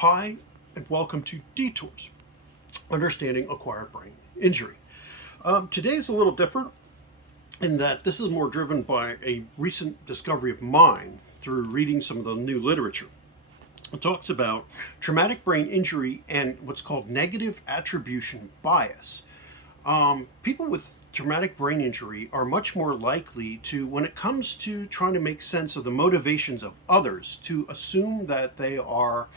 Hi, and welcome to Detours, Understanding Acquired Brain Injury. Today's a little different in that this is more driven by a recent discovery of mine through reading some of the new literature. It talks about traumatic brain injury and what's called negative attribution bias. People with traumatic brain injury are much more likely to, when it comes to trying to make sense of the motivations of others, to assume that they are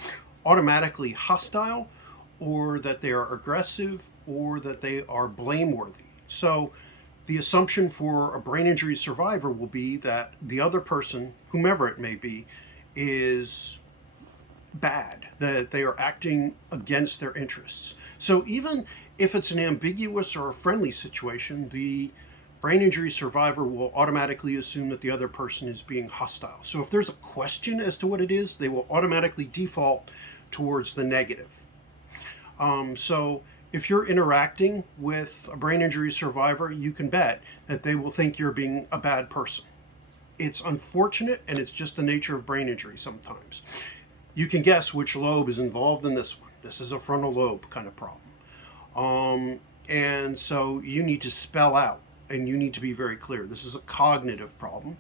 automatically hostile or that they are aggressive or that they are blameworthy. So the assumption for a brain injury survivor will be that the other person, whomever it may be, is bad, that they are acting against their interests. So even if it's an ambiguous or a friendly situation, the brain injury survivor will automatically assume that the other person is being hostile. So if there's a question as to what it is, they will automatically default towards the negative. So if you're interacting with a brain injury survivor, you can bet that they will think you're being a bad person. It's unfortunate, and it's just the nature of brain injury sometimes. You can guess which lobe is involved in this one. This is a frontal lobe kind of problem. And so you need to spell out, and you need to be very clear. This is a cognitive problem.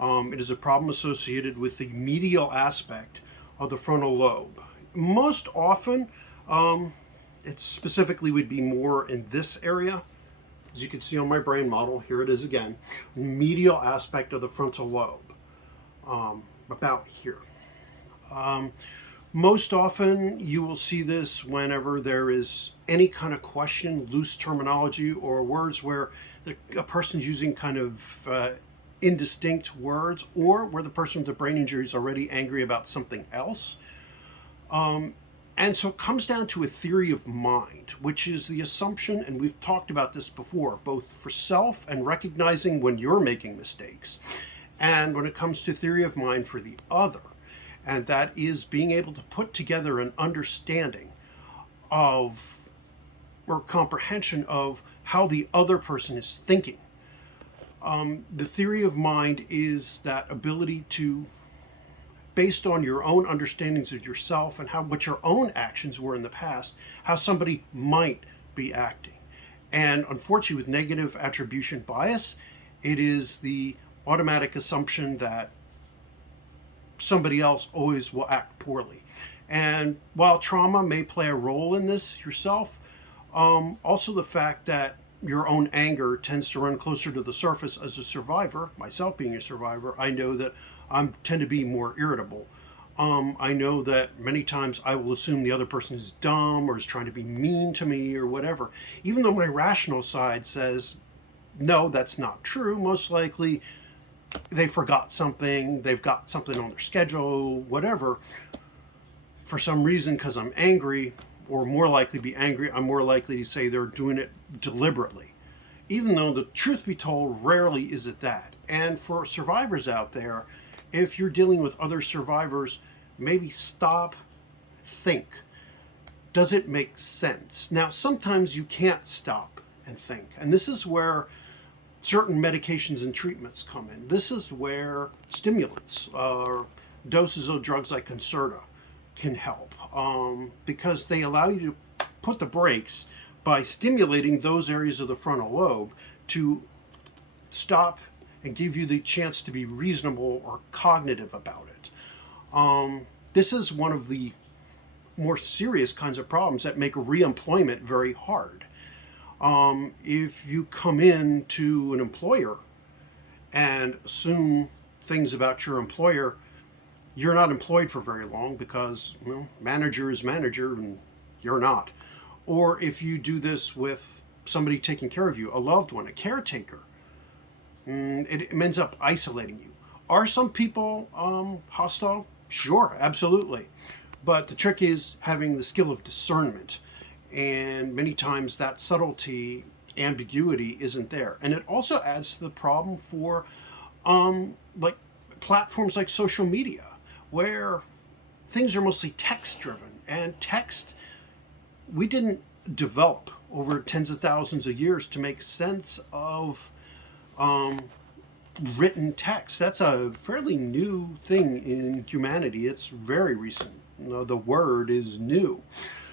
It is a problem associated with the medial aspect of the frontal lobe. Most often, it specifically would be more in this area. As you can see on my brain model, here it is again, medial aspect of the frontal lobe, about here. Most often you will see this whenever there is any kind of question, loose terminology, or words where a person's using kind of indistinct words, or where the person with the brain injury is already angry about something else. And so it comes down to a theory of mind, which is the assumption, and we've talked about this before, both for self and recognizing when you're making mistakes, and when it comes to theory of mind for the other. And that is being able to put together an understanding of, or comprehension of, how the other person is thinking. The theory of mind is that ability to, based on your own understandings of yourself and what your own actions were in the past, how somebody might be acting. And unfortunately, with negative attribution bias, it is the automatic assumption that somebody else always will act poorly. And while trauma may play a role in this yourself, also the fact that your own anger tends to run closer to the surface as a survivor, myself being a survivor, I know that I tend to be more irritable. I know that many times I will assume the other person is dumb or is trying to be mean to me or whatever, even though my rational side says, no, that's not true. Most likely they forgot something, they've got something on their schedule, whatever. For some reason, because I'm angry, or more likely to be angry, I'm more likely to say they're doing it deliberately. Even though the truth be told, rarely is it that. And for survivors out there, if you're dealing with other survivors, maybe stop, think. Does it make sense? Now, sometimes you can't stop and think. And this is where certain medications and treatments come in. This is where stimulants or doses of drugs like Concerta can help, because they allow you to put the brakes by stimulating those areas of the frontal lobe to stop and give you the chance to be reasonable or cognitive about it. This is one of the more serious kinds of problems that make reemployment very hard. If you come in to an employer and assume things about your employer, you're not employed for very long because, well, manager is manager and you're not. Or if you do this with somebody taking care of you, a loved one, a caretaker, it ends up isolating you. Are some people hostile? Sure, absolutely. But the trick is having the skill of discernment. And many times that subtlety, ambiguity isn't there. And it also adds to the problem for like platforms like social media, where things are mostly text driven. And text, we didn't develop over tens of thousands of years to make sense of written text. That's a fairly new thing in humanity. It's very recent. The word is new.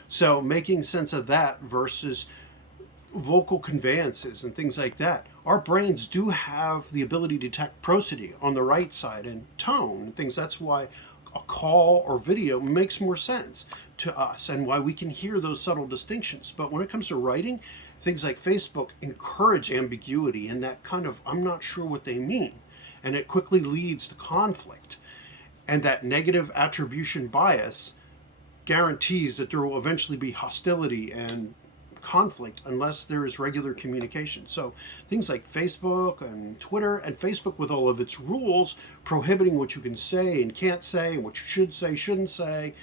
So making sense of that versus vocal conveyances and things like that. Our brains do have the ability to detect prosody on the right side and tone and things. That's why a call or video makes more sense to us and why we can hear those subtle distinctions. But when it comes to writing, things like Facebook encourage ambiguity and that kind of, I'm not sure what they mean. And it quickly leads to conflict. And that negative attribution bias guarantees that there will eventually be hostility and conflict unless there is regular communication. So things like Facebook and Twitter, and Facebook with all of its rules prohibiting what you can say and can't say and what you should say, shouldn't say,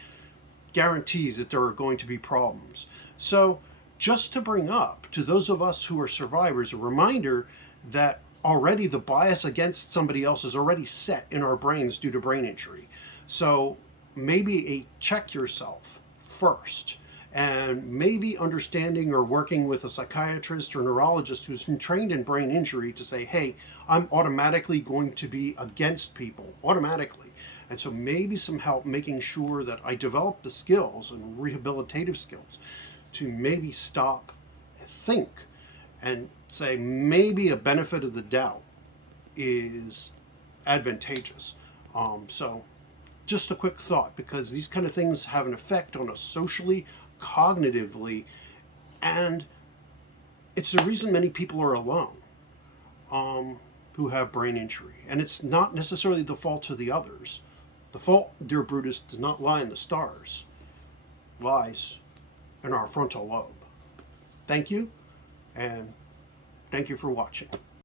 guarantees that there are going to be problems. So just to bring up to those of us who are survivors a reminder that already the bias against somebody else is already set in our brains due to brain injury. So maybe check yourself first, and maybe understanding or working with a psychiatrist or neurologist who's trained in brain injury to say, hey, I'm automatically going to be against people, automatically. And so maybe some help making sure that I develop the skills and rehabilitative skills to maybe stop, think, and say maybe a benefit of the doubt is advantageous. So just a quick thought, because these kind of things have an effect on us socially, cognitively, and it's the reason many people are alone who have brain injury. And it's not necessarily the fault of the others. The fault, dear Brutus, does not lie in the stars. It lies in our frontal lobe. Thank you, and thank you for watching.